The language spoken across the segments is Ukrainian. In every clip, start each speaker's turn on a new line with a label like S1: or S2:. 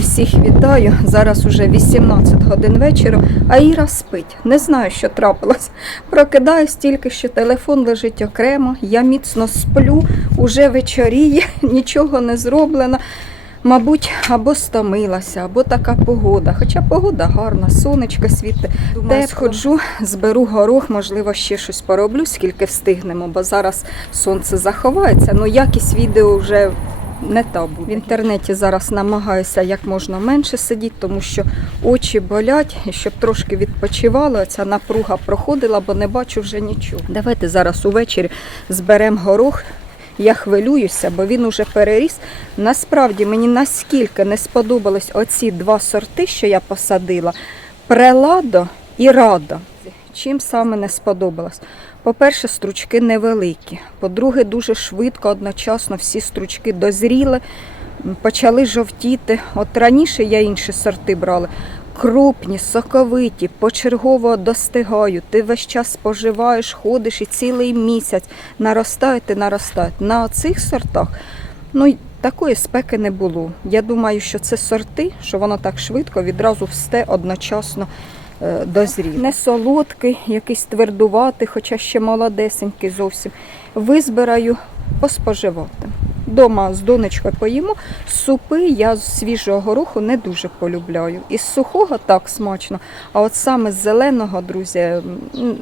S1: Усіх вітаю. Зараз уже 18 годин вечора, а Іра спить. Не знаю, що трапилось. Прокидаюсь тільки, що телефон лежить окремо. Я міцно сплю, уже вечоріє, нічого не зроблено. Мабуть, або стомилася, або така погода. Хоча погода гарна, сонечко світить. Де сходжу, зберу горох, можливо, ще щось пороблю, скільки встигнемо, бо зараз сонце заховається. Ну, якість відео вже не та буде. В інтернеті зараз намагаюся як можна менше сидіти, тому що очі болять, щоб трошки відпочивала, ця напруга проходила, бо не бачу вже нічого. Давайте зараз увечері зберемо горох. Я хвилююся, бо він уже переріс. Насправді мені наскільки не сподобались оці два сорти, що я посадила: преладо і радо. Чим саме не сподобалось? По-перше, стручки невеликі. По-друге, дуже швидко, одночасно всі стручки дозріли, почали жовтіти. От раніше я інші сорти брала. Крупні, соковиті, почергово достигають. Ти весь час споживаєш, ходиш і цілий місяць наростають і наростають. На оцих сортах ну, такої спеки не було. Я думаю, що це сорти, що воно так швидко відразу всте одночасно дозрів. Не солодкий, якийсь твердуватий, хоча ще молодесенький зовсім. Визбираю поспоживати. Дома з донечкою поїмо. Супи я з свіжого гороху не дуже полюбляю. Із сухого так смачно, а от саме з зеленого, друзі,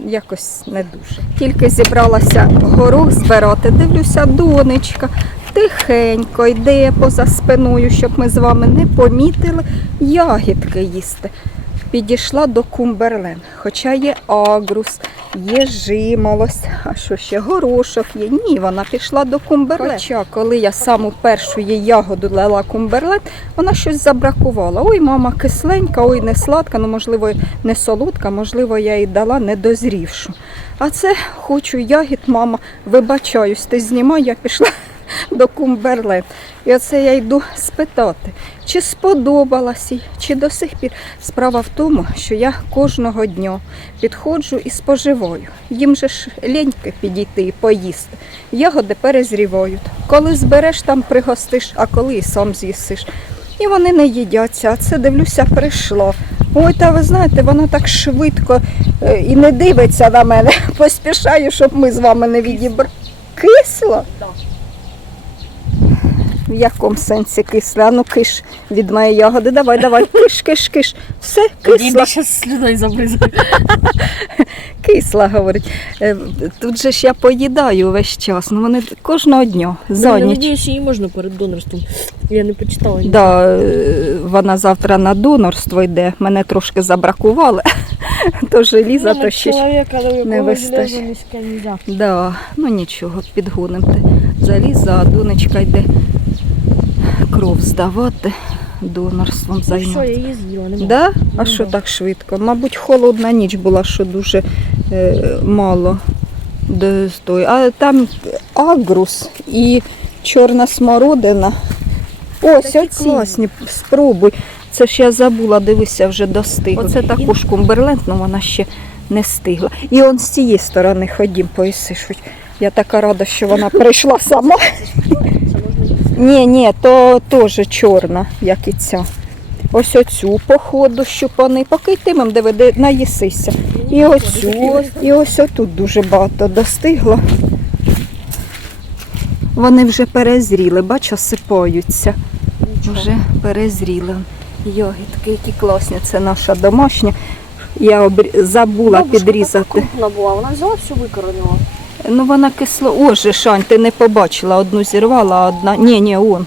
S1: якось не дуже. Тільки зібралася горох збирати, дивлюся, донечка тихенько йде поза спиною, щоб ми з вами не помітили ягідки їсти. Підійшла до Кумберлен, хоча є агрус, є жимолость, а що ще горошок є. Ні, вона пішла до Кумберлен. Хоча, коли я саму першу їй ягоду лила Кумберлен, вона щось забракувала. Ой, мама кисленька, ой, не сладка, ну можливо, не солодка, можливо, я їй дала недозрівшу. А це хочу ягід, мама, вибачаюсь, ти знімай, я пішла до Кумберлен. І оце я йду спитати, чи сподобалась їй, чи до сих пір. Справа в тому, що я кожного дня підходжу і споживаю. Їм же ж ліньки підійти і поїсти. Ягоди перезрівають. Коли збереш, там пригостиш, а коли і сам з'їсиш. І вони не їдяться, а це дивлюся, прийшло. Ой, та ви знаєте, воно так швидко е, і не дивиться на мене. Поспішаю, щоб ми з вами не відібрали. Кисло? В якому сенсі кисле? А ну киш від моєї ягоди. Давай, давай, киш, киш, киш. Все, кисла.
S2: більше слюною забризгаю.
S1: Кисла, говорить. Е, Тут же ж я поїдаю весь час. Ну вони кожного дня, за
S2: Я
S1: ніч.
S2: надіюсь, її можна перед донорством. Я не почитала.
S1: Да, е, вона завтра на донорство йде. Мене трошки забракували. То желіза, то ще.
S2: чоловіка,
S1: вистачить. Да, ну нічого, підгоним. Заліза, а донечка йде кров здавати, донорством
S2: Ну що, я її з'їла, нема.
S1: Да? А
S2: Ну,
S1: що так швидко? Мабуть, холодна ніч була, що дуже е, мало достою. А там агрус і чорна смородина. Ось
S2: Такі
S1: оці класні, спробуй. Це ж я забула, дивися, вже достигла. Оце також кумберленд, але вона ще не стигла. І он з цієї сторони ходім, поїси. Я така рада, що вона прийшла сама. Ні, ні, то теж чорна, як і ця. Ось оцю походу щупани, поки йтимем, де наїсися. І оцю, і ось отут дуже багато достигло. Вони вже перезріли, бач, осипаються. Вже перезріли. Йогітки, які класні, це наша домашня. Я обр... забула
S2: Бабушка
S1: підрізати.
S2: крупна була, вона взяла всю викоронила.
S1: Ну вона кисло. О, же, Шань, ти не побачила, одну зірвала, а одна. Ні, ні, он.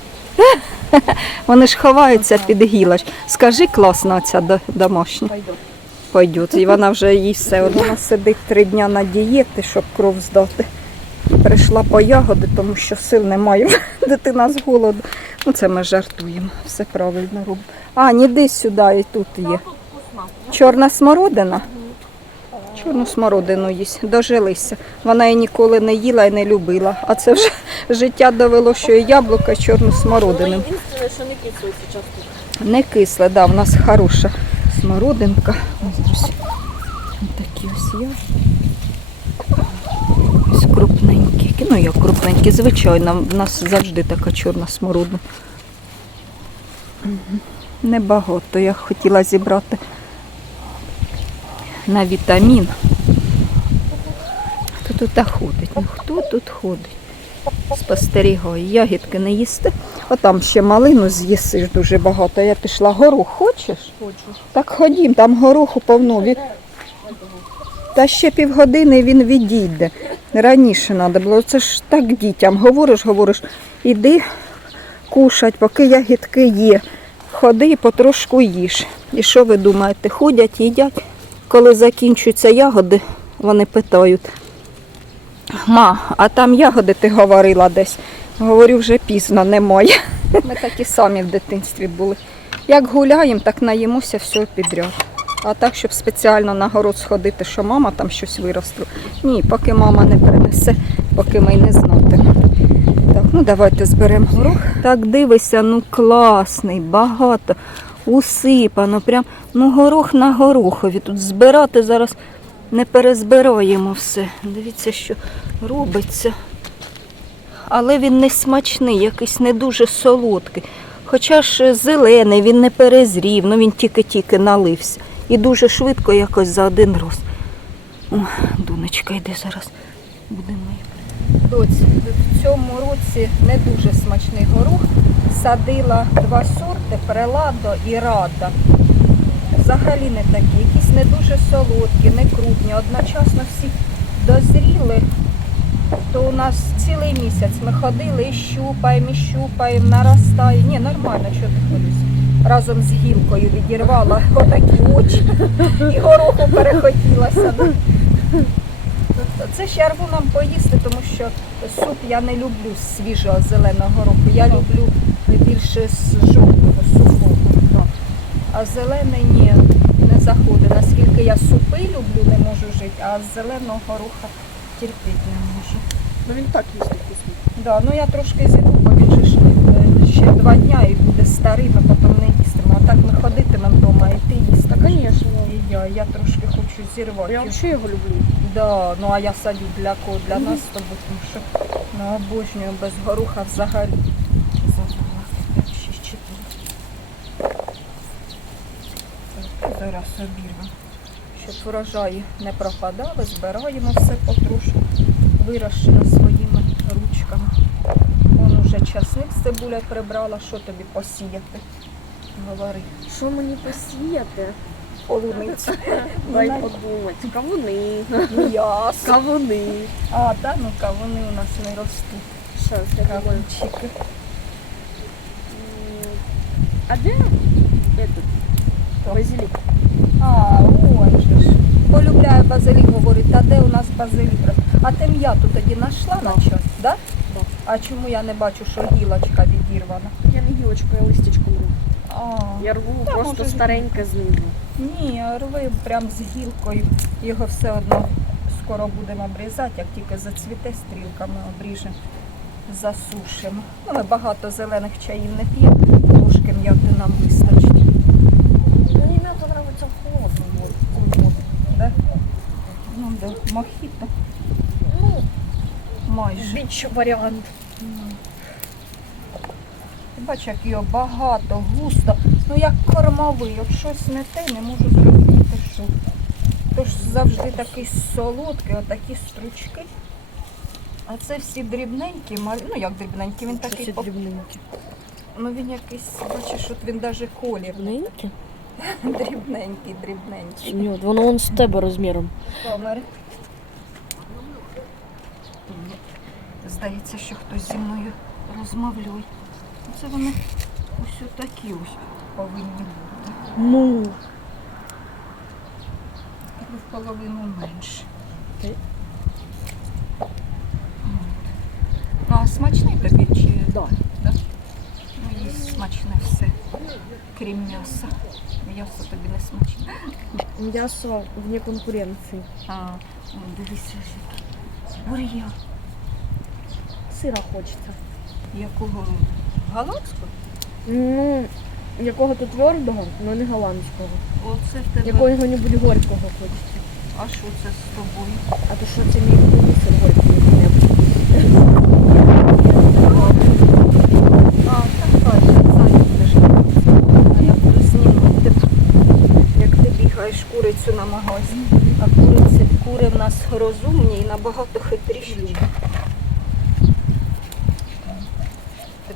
S1: Вони ж ховаються під гілоч. Скажи, класна ця домашня.
S2: Пойду.
S1: Пойдет. І вона вже їй все одно Вона сидить три дня на дієти, щоб кров здати. Прийшла по ягоди, тому що сил немає. Дитина з голоду. Ну це ми жартуємо. Все правильно робимо. А, ніди сюди, і тут є. Чорна смородина. Чорну смородину їсть, дожилися. Вона її ніколи не їла і не любила. А це вже життя довело, що і яблука, і чорну смородину.
S2: Єдине, що не кисло зараз.
S1: Не кисле, да, в нас хороша смородинка. Ось друзі. Ось такі ось я. Ось крупненькі. Ну як крупненькі, звичайно, в нас завжди така чорна смородина. Небагато. Я хотіла зібрати на вітамін. Хто тут ходить? Ну хто тут ходить? Спостерігаю, ягідки не їсти. А там ще малину з'їсиш дуже багато. Я пішла горох, хочеш?
S2: Хочу.
S1: Так ходім, там гороху повно. Від... Та ще півгодини він відійде. Раніше треба було. Це ж так дітям. Говориш, говориш, іди кушать, поки ягідки є. Ходи і потрошку їж. І що ви думаєте? Ходять, їдять. Коли закінчуються ягоди, вони питають. Ма, а там ягоди ти говорила десь. Говорю, вже пізно немає. Ми такі самі в дитинстві були. Як гуляємо, так наїмося всього підряд. А так, щоб спеціально на город сходити, що мама там щось виростила. Ні, поки мама не принесе, поки ми й не знатимемо. Так, ну давайте зберемо горох. Так дивися, ну класний, багато, усипано, прям, ну горох на горохові. Тут збирати зараз не перезбираємо все. Дивіться, що робиться. Але він не смачний, якийсь не дуже солодкий. Хоча ж зелений, він не перезрів, ну він тільки-тільки налився. І дуже швидко якось за один раз. О, донечка, йди зараз. Будемо. Доць, в цьому році не дуже смачний горох. Садила два сорти Преладо і Рада. Взагалі не такі, якісь не дуже солодкі, не крупні. Одночасно всі дозріли, то у нас цілий місяць ми ходили і щупаємо, і щупаємо, наростає. Ні, нормально, що ти хвилюєшся. Разом з гілкою відірвала отакі очі і гороху перехотілася. Тобто Це ще рву нам поїсти, тому що суп я не люблю з свіжого зеленого гороху. Я люблю більше з жовтого сухого. А зелений ні, не заходить. Наскільки я супи люблю, не можу жити, а з зеленого гороха терпіти не можу.
S2: Ну він так їсти вкусно.
S1: Да, ну я трошки зірву, бо він же ж е, ще два дня і буде старий, ми потім не їстимо. А так ми ходитимемо вдома, і ти їсти.
S2: Звісно.
S1: І я, я трошки хочу зірвати.
S2: Я взагалі його люблю.
S1: Да, ну а я садю для кого? Для нас тому що ну, обожнюю без гороха взагалі. Так, Зараз обірвемо. Щоб врожаї не пропадали, збираємо все потрошку, вирощено своїми ручками. Вон уже часник з цибулею прибрала, що тобі посіяти? Говори.
S2: Що мені посіяти?
S1: Полуницю.
S2: Дай подумати. Кавуни.
S1: М'ясо.
S2: Кавуни.
S1: А, та ну кавуни у нас не ростуть.
S2: Щас, я думаю.
S1: Кавунчики.
S2: А де этот?
S1: Хто? А, ой же ж. Полюбляю базилік, говорить, та де у нас базилік? А ти м'яту тоді знайшла на час, да?
S2: Да.
S1: А чому я не бачу, що гілочка відірвана?
S2: Я не гілочку, я листячком рву.
S1: А,
S2: Я рву
S1: Та,
S2: просто
S1: може,
S2: стареньке знизу.
S1: ні, рви прям з гілкою. Його все одно скоро будемо обрізати, як тільки зацвіте стрілками обріжемо, засушимо. Ну, ми багато зелених чаїв не п'ємо, трошки м'яти нам вистачить.
S2: Мені м'ята подобається в холодну.
S1: Да? Ну, да, мохіто.
S2: Ну,
S1: Майже.
S2: варіант.
S1: Бачиш, як його багато, густо. Ну як кормовий, от щось не те, не можу зрозуміти, що. Тож завжди такий солодкий, отакі стручки. А це всі дрібненькі, малі... ну як дрібненькі, він такий
S2: Всі дрібненькі.
S1: ну він якийсь, бачиш, от він навіть колір.
S2: Дрібненькі?
S1: Дрібненький, дрібненький.
S2: Ні, воно он з тебе розміром.
S1: Камери. Здається, що хтось зі мною розмовляє. Це вони ось такі ось повинні бути.
S2: Ну.
S1: в половину менше.
S2: Ти?
S1: Ну, а смачний тобі чи
S2: Да.
S1: Да? Ну, їсть смачне все, крім м'яса. М'ясо тобі не смачне.
S2: М'ясо вне конкуренції.
S1: А, дивися, бур'ян
S2: сира хочеться.
S1: Якого? Голландського?
S2: Ну, якого-то твердого, але не голландського.
S1: Оце в тебе.
S2: Якого-небудь горького хочеться.
S1: А що це з тобою?
S2: А то що це мій любимий сир горький?
S1: А, так бачиш, Саня. А я буду як ти бігаєш, курицю намагалась. А куриці, кури в нас розумні і набагато хитріші.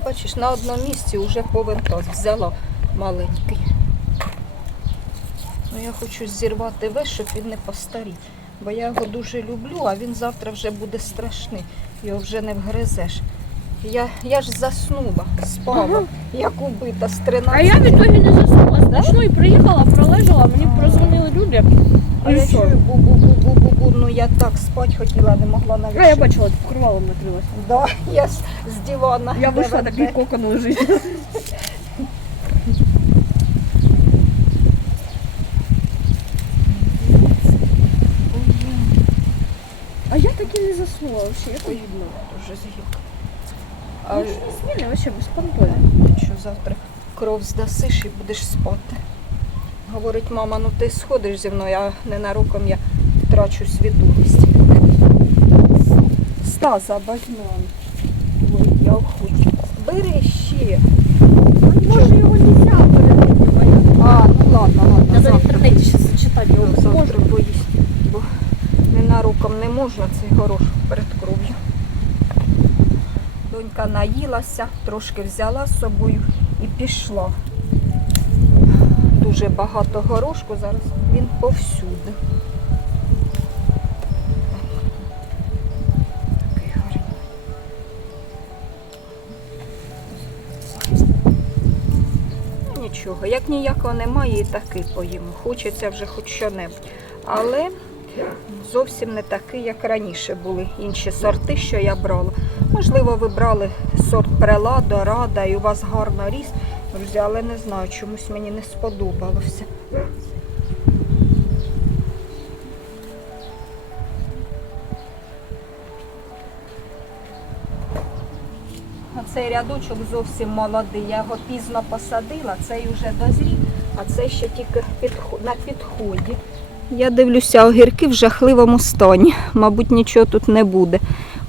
S1: Бачиш, на одному місці вже повен таз взяла маленький. Ну, я хочу зірвати весь, щоб він не постарів. Бо я його дуже люблю, а він завтра вже буде страшний. Його вже не вгризеш. Я, я ж заснула, спала,
S2: Ага.
S1: як убита з 13.
S2: А я в ітогі не заснула. Страшно і приїхала, пролежала, мені прозвонили люди.
S1: А
S2: І
S1: я
S2: що?
S1: чую бу-бу-бу-бу-бу-бу, ну я так спать хотіла, не могла навіть.
S2: А я бачила, покривалом накрилась.
S1: Да, я з, з дивана.
S2: Я вийшла, такий кокон лежить. А я так і не заснула вообще, я видно.
S1: Дуже згідно. А
S2: А зміни вообще без понтоля.
S1: що завтра кров здасиш і будеш спати. Говорить, мама, ну ти сходиш зі мною, а ненароком я втрачу свідомість. Стаса бажнав. Ой, я охочу. Бери ще.
S2: Може його нельзя передати, а
S1: ну ладно, ладно.
S2: Надо в інтернеті ще зачитати його.
S1: Завтра
S2: Можна?
S1: боюсь, бо ненароком не можна цей горошок перед кров'ю. Донька наїлася, трошки взяла з собою і пішла. Дуже багато горошку зараз, він повсюди. Такий гарний. Ну, Нічого, як ніякого немає, і такий поїмо. Хочеться вже хоч що-небудь. Але зовсім не такий, як раніше були інші сорти, що я брала. Можливо, ви брали сорт Прелада, Рада і у вас гарно ріс, друзі, але не знаю, чомусь мені не сподобалося. Цей рядочок зовсім молодий. Я його пізно посадила, цей вже дозрів, а цей ще тільки на підході. Я дивлюся, огірки в жахливому стані. Мабуть, нічого тут не буде.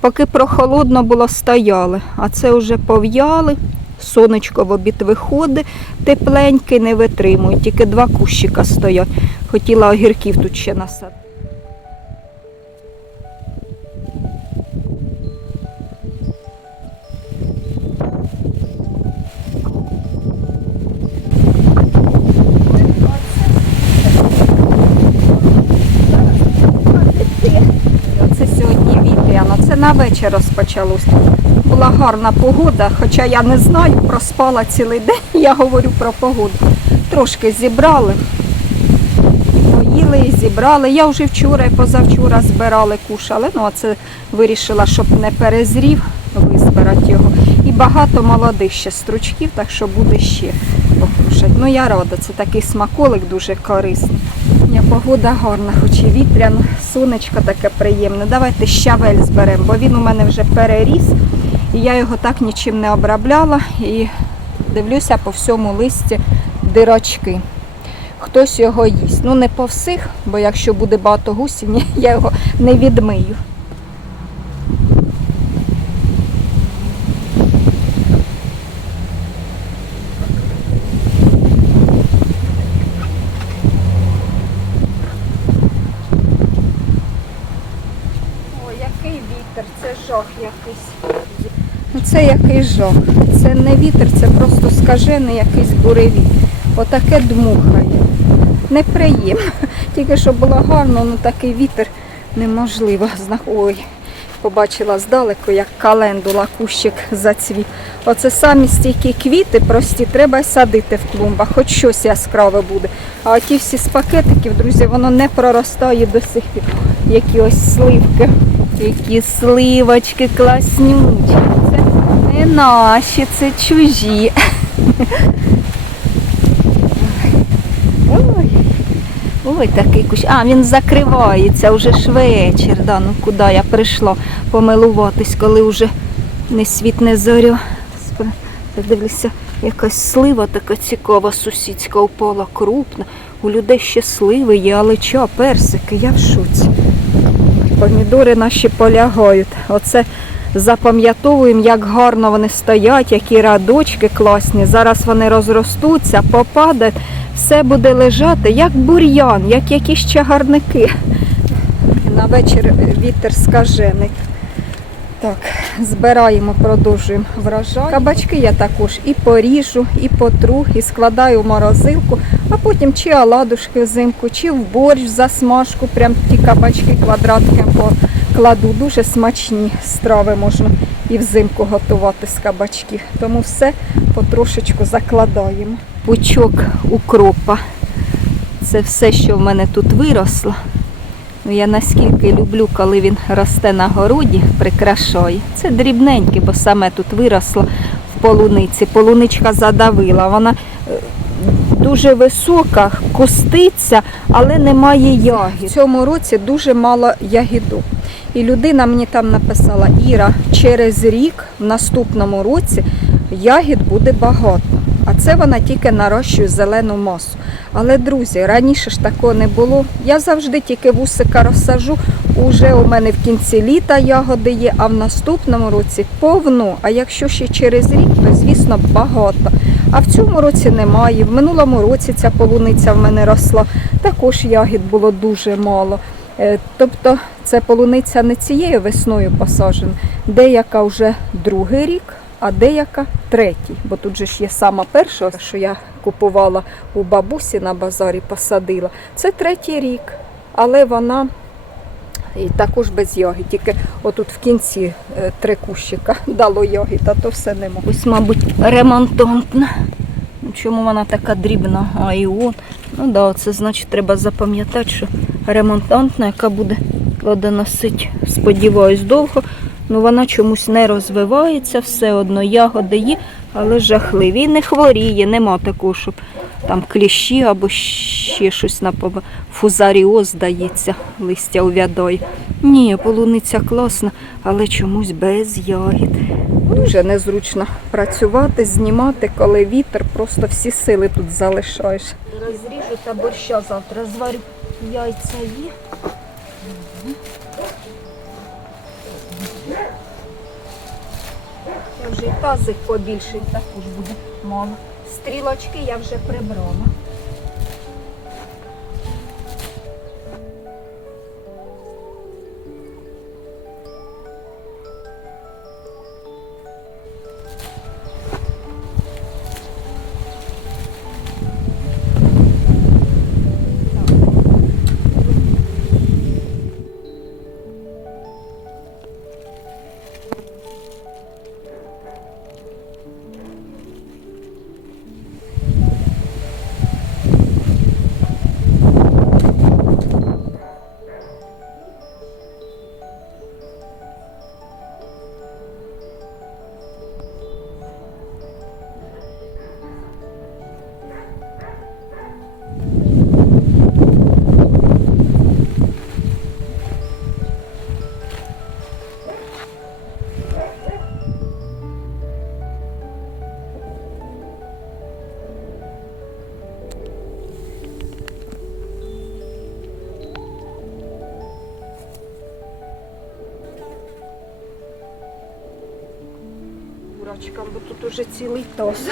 S1: Поки прохолодно було, стояли, а це вже пов'яли. Сонечко в обід виходить, тепленький, не витримують, тільки два кущика стоять. Хотіла огірків тут ще насадити. Це сьогодні вітряно. Це на вечір розпочалось. Була гарна погода, хоча я не знаю, проспала цілий день. Я говорю про погоду. Трошки зібрали. Поїли, зібрали. Я вже вчора і позавчора збирали, кушали. Ну, а це вирішила, щоб не перезрів, визбирати його. І багато молодих ще стручків, так що буде ще покушати. Ну я рада, це такий смаколик дуже корисний. Погода гарна, хоч і вітряна, сонечко таке приємне. Давайте щавель зберемо, бо він у мене вже переріс. І я його так нічим не обробляла. І дивлюся по всьому листі дирочки. Хтось його їсть. Ну не по всіх, бо якщо буде багато гусінь, я його не відмию. Ой, який вітер, це жах якийсь. Це який жах. Це не вітер, це просто скажений якийсь буревій. Отаке дмухає. Неприємно. Тільки що було гарно, ну такий вітер неможливо. Ой, побачила здалеку, як календула кущик зацвів. Оце самі стільки квіти прості, треба садити в клумбах, хоч щось яскраве буде. А ті всі з пакетиків, друзі, воно не проростає до сих пір. Які ось сливки. Які сливочки класнючі. Не наші, це чужі. Ой, ой, такий кущ. А, він закривається, вже ж вечір. Да, ну куди я прийшла помилуватись, коли вже не світ, не. Спи- Дивлюся, якась слива така цікава, сусідська упала, крупна. У людей ще сливи є, але чо, персики, я в шоці. Помідори наші полягають. Оце запам'ятовуємо, як гарно вони стоять, які радочки класні. Зараз вони розростуться, попадають, все буде лежати, як бур'ян, як якісь чагарники. на вечір вітер скажений. Так, збираємо, продовжуємо врожай. Кабачки я також і поріжу, і потру, і складаю в морозилку, а потім чи оладушки взимку, чи в борщ в засмажку, прям ті кабачки квадратки покладу. Дуже смачні страви можна і взимку готувати з кабачків. Тому все потрошечку закладаємо. Пучок укропа. Це все, що в мене тут виросло. Ну, я наскільки люблю, коли він росте на городі, прикрашає. Це дрібненький, бо саме тут виросло в полуниці. Полуничка задавила. Вона е, дуже висока, коститься, але немає ягід. В цьому році дуже мало ягіду. І людина мені там написала: Іра, через рік, в наступному році, ягід буде багато. А це вона тільки нарощує зелену масу. Але, друзі, раніше ж такого не було. Я завжди тільки вусика розсажу. Уже у мене в кінці літа ягоди є, а в наступному році повно. А якщо ще через рік, то звісно багато. А в цьому році немає. В минулому році ця полуниця в мене росла. Також ягід було дуже мало. Е, Тобто це полуниця не цією весною посаджена, деяка вже другий рік, а деяка третій. Бо тут же ж є сама перша, що я купувала у бабусі на базарі, посадила. Це третій рік, але вона і також без ягід. Тільки отут в кінці е, три кущика дало ягід, а то все нема. Ось, мабуть, ремонтантна. Ну, Чому вона така дрібна? А і от. Ну да, це значить треба запам'ятати, що ремонтантна, яка буде плодоносити, сподіваюсь, довго. Ну вона чомусь не розвивається, все одно ягоди є, але жахливі. І не хворіє, нема такого, щоб там кліщі або ще щось напов... Фузаріоз, здається, листя увядає. Ні, полуниця класна, але чомусь без ягід. Дуже незручно працювати, знімати, коли вітер, просто всі сили тут залишаєш. Розріжу та борща завтра зварю. Яйця є. Я вже і тазик побільший також буде мало. Стрілочки я вже прибрала. Курочкам, бо тут уже цілий тос.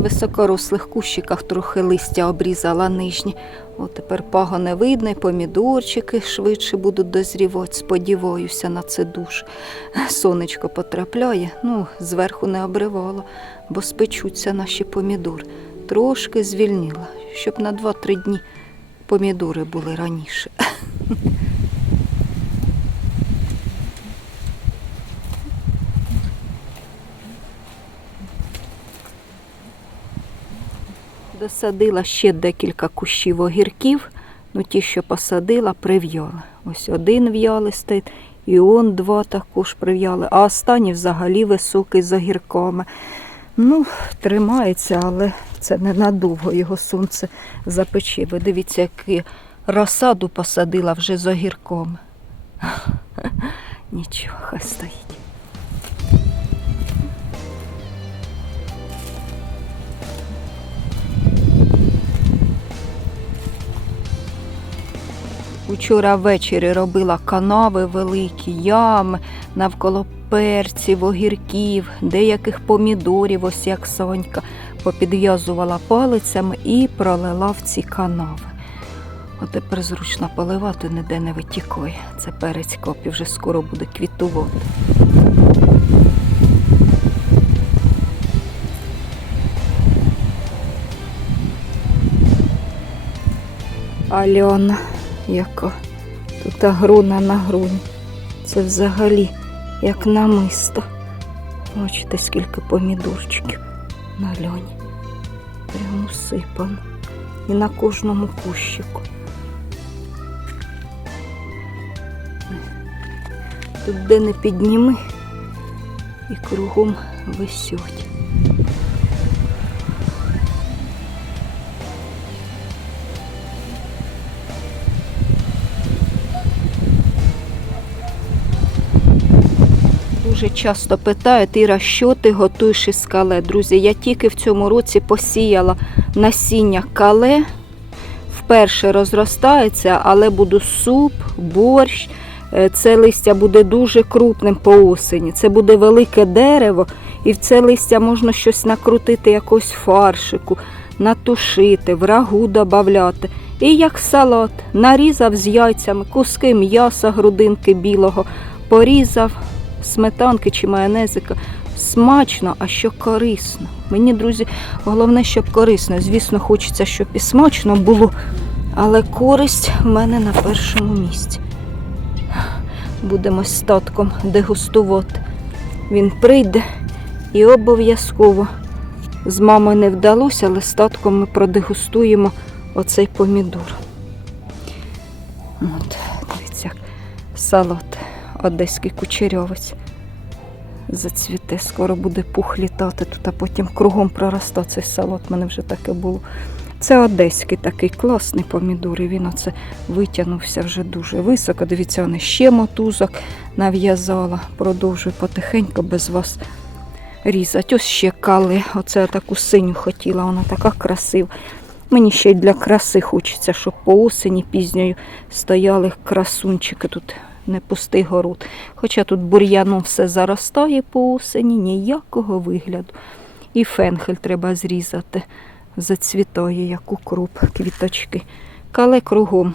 S1: Високорослих кущиках трохи листя обрізала нижні. От тепер пагони видно, і помідорчики швидше будуть дозрівати. Сподіваюся на це дуже. Сонечко потрапляє, ну, зверху не обривало, бо спечуться наші помідори. Трошки звільнила, щоб на 2-3 дні помідори були раніше. Досадила ще декілька кущів огірків, ну ті, що посадила, прив'яли. Ось один в'ялистий, і он два також прив'яли, а останній взагалі високий з огірками. Ну, тримається, але це ненадовго його сонце запече. Ви дивіться, яку розсаду посадила вже з огірком. Нічого, хай стоїть. Учора ввечері робила канави великі, ями навколо перців, огірків, деяких помідорів, ось як сонька, попідв'язувала палицями і пролила в ці канави. От тепер зручно поливати, ніде не витікає. Це перець копі вже скоро буде квітувати. Альона, яка тут груна на груні. Це взагалі як намисто. Бачите, скільки помідорчиків на льоні. Прямо сипано. І на кожному кущику. Тут де не підніми і кругом висять. Дуже часто питають, Іра, що ти готуєш із кале? Друзі, я тільки в цьому році посіяла насіння кале. Вперше розростається, але буду суп, борщ. Е, Це листя буде дуже крупним по осені. Це буде велике дерево, і в це листя можна щось накрутити, якось фаршику, натушити, врагу додати. І як салат, нарізав з яйцями, куски м'яса, грудинки білого, порізав, сметанки чи майонезика. Смачно, а що корисно. Мені, друзі, головне, щоб корисно. Звісно, хочеться, щоб і смачно було, але користь в мене на першому місці. Будемо з татком дегустувати. Він прийде і обов'язково. З мамою не вдалося, але з татком ми продегустуємо оцей помідор. От, дивіться, салат одеський кучерьовець зацвіте. Скоро буде пух літати тут, а потім кругом проросте цей салат. Мене вже таке було. Це одеський такий класний помідор, і він оце витягнувся вже дуже високо. Дивіться, вони ще мотузок нав'язала. Продовжую потихеньку без вас різати. Ось ще кали. Оце я таку синю хотіла, вона така красива. Мені ще й для краси хочеться, щоб по осені пізньою стояли красунчики тут. Не пустий город. Хоча тут бур'яном все заростає по осені, ніякого вигляду. І фенхель треба зрізати. Зацвітає, як укроп, квіточки. Кале кругом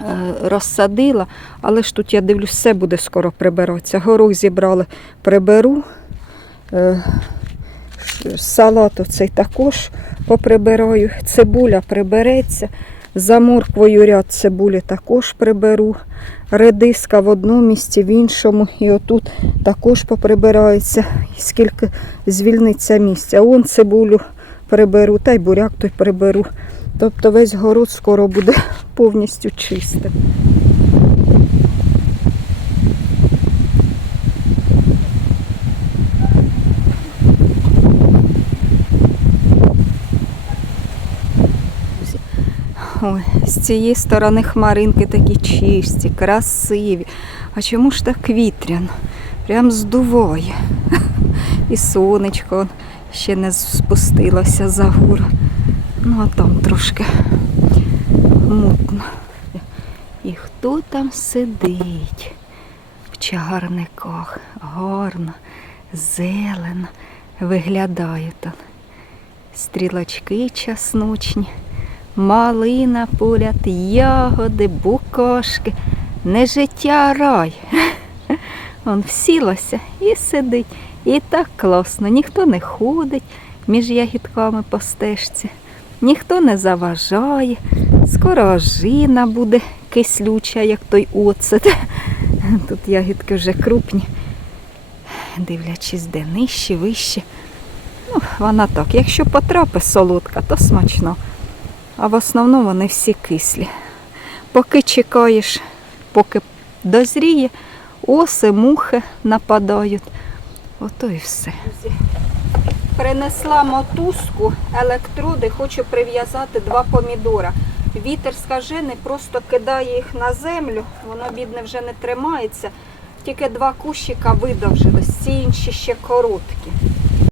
S1: е, розсадила, але ж тут я дивлюсь, все буде скоро прибиратися. Горох зібрали, приберу. Е, Салат оцей також поприбираю. Цибуля прибереться. За морквою ряд цибулі також приберу. Редиска в одному місці, в іншому. І отут також поприбирається. Скільки звільниться місця. Он цибулю приберу, та й буряк той приберу. Тобто весь город скоро буде повністю чистим. Ой, з цієї сторони хмаринки такі чисті, красиві. А чому ж так вітряно? Прям здуває. І сонечко ще не спустилося за гору. Ну, а там трошки мутно. І хто там сидить в чагарниках? Гарно, зелено виглядає там. Стрілочки часнучні, малина поряд, ягоди, букашки. Не життя, а рай. Он всілося і сидить. І так класно. Ніхто не ходить між ягідками по стежці, ніхто не заважає. Скоро ожина буде кислюча, як той оцет. Тут ягідки вже крупні, дивлячись, де нижче, вище. Ну, вона так. Якщо потрапить солодка, то смачно. А в основному вони всі кислі. Поки чекаєш, поки дозріє, оси, мухи нападають. Ото і все. Принесла мотузку, електроди, хочу прив'язати два помідора. Вітер скажений, просто кидає їх на землю, воно бідне вже не тримається. Тільки два кущика видовжились, ці інші ще короткі.